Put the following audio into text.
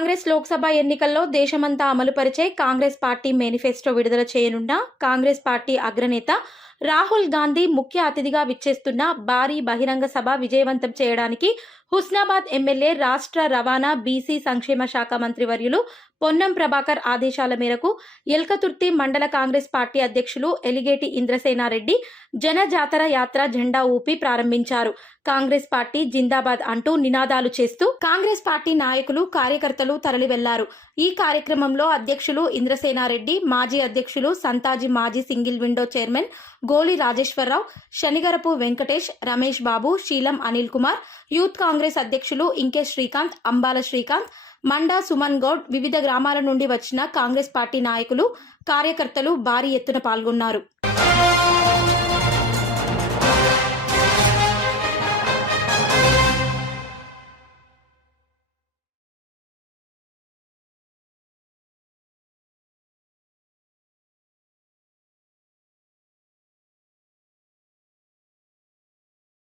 కాంగ్రెస్ లోక్సభ ఎన్నికల్లో దేశమంతా అమలుపరిచే Congress party manifesto విడుదల చేయనున్న కాంగ్రెస్ పార్టీ అగ్రనేత రాహుల్ గాంధీ ముఖ్య అతిథిగా విచ్చేస్తున్న భారీ బహిరంగ సభ విజయవంతం చేయడానికి హుస్నాబాద్ ఎమ్మెల్యే రాష్ట్ర రవాణా బీసీ సంక్షేమ శాఖ మంత్రివర్యులు పొన్నం ప్రభాకర్ ఆదేశాల మేరకు ఎల్కతుర్తి మండల కాంగ్రెస్ పార్టీ అధ్యక్షులు ఎలిగేటి ఇంద్రసేనారెడ్డి జనజాతర యాత్ర జెండా ఊపి ప్రారంభించారు. కాంగ్రెస్ పార్టీ జిందాబాద్ అంటూ నినాదాలు చేస్తూ కాంగ్రెస్ పార్టీ నాయకులు కార్యకర్తలు తరలి వెళ్లారు. ఈ కార్యక్రమంలో అధ్యక్షులు ఇంద్రసేనారెడ్డి, మాజీ అధ్యక్షులు సంతాజీ, మాజీ సింగిల్ విండో చైర్మన్ గోలి రాజేశ్వరరావు, శనిగరపు వెంకటేష్, రమేష్ బాబు, శీలం అనిల్ కుమార్, యూత్ కాంగ్రెస్ అధ్యక్షులు ఇంకే శ్రీకాంత్, అంబాల శ్రీకాంత్, మండా సుమన్ గౌడ్, వివిధ గ్రామాల నుండి వచ్చిన కాంగ్రెస్ పార్టీ నాయకులు, కార్యకర్తలు భారీ ఎత్తున పాల్గొన్నారు.